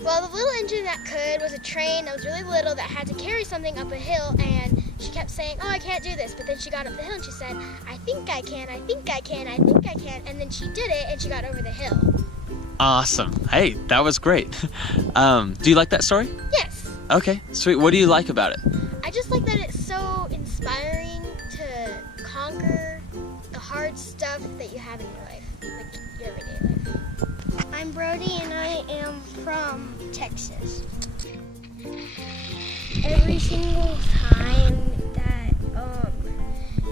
Well, the little engine that could was a train that was really little that had to carry something up a hill, and she kept saying, oh, I can't do this. But then she got up the hill and she said, I think I can, I think I can, I think I can. And then she did it and she got over the hill. Awesome. Hey, that was great. Do you like that story? Yes. Okay, sweet. What do you like about it? I just like that it's so inspiring to conquer the hard stuff that you have in your life, like your everyday life. I'm Brody and I am from Texas. Every single time that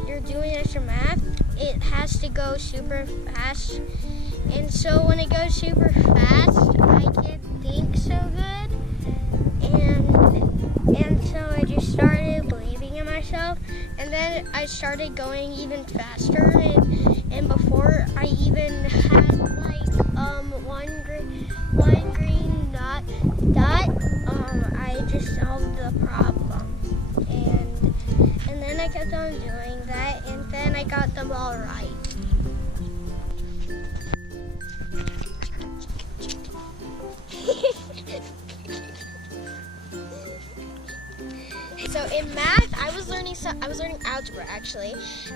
you're doing extra math, it has to go super fast. And so when it goes super fast, I can't think so good. And so I just started believing in myself. And then I started going even faster. And before I even had like one green dot, I just solved the problem. And then I kept on doing that, and then I got them all right. So in math, I was learning algebra actually,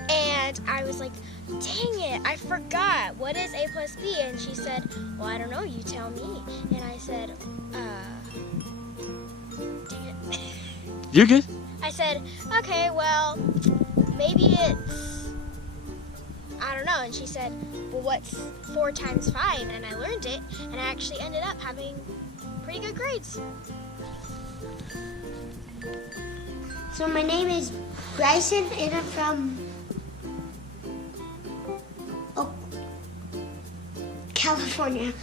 and I was like, dang it, I forgot. What is A plus B? And she said, well, I don't know, you tell me. And I said, dang it. You're good. I said, okay, well, maybe it's, I don't know. And she said, well, what's 4 times 5? And I learned it, and I actually ended up having pretty good grades. So my name is Bryson and I'm from California.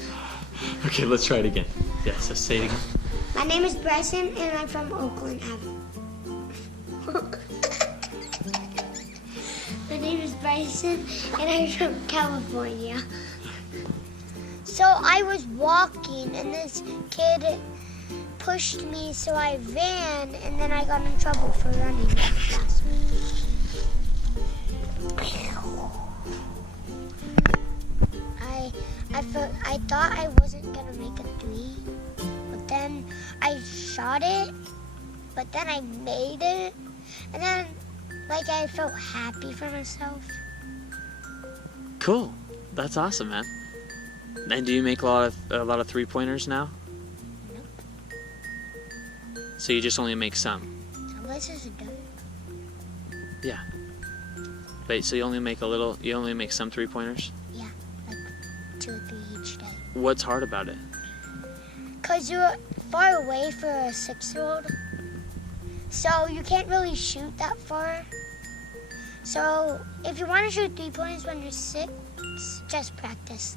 Okay, let's try it again. Yeah, so say it again. My name is Bryson and I'm from Oakland. My name is Bryson and I'm from California. So I was walking and this kid pushed me, so I ran, and then I got in trouble for running fast. I thought I wasn't gonna make a 3, but then I shot it, but then I made it, and then like I felt happy for myself. Cool. That's awesome, man. And do you make a lot of 3-pointers now? So you just only make some? Some places are done. Yeah. Wait, so you only make some 3-pointers? Yeah, like 2 or 3 each day. What's hard about it? Because you're far away for a 6-year-old. So you can't really shoot that far. So if you want to shoot 3-pointers when you're 6, just practice.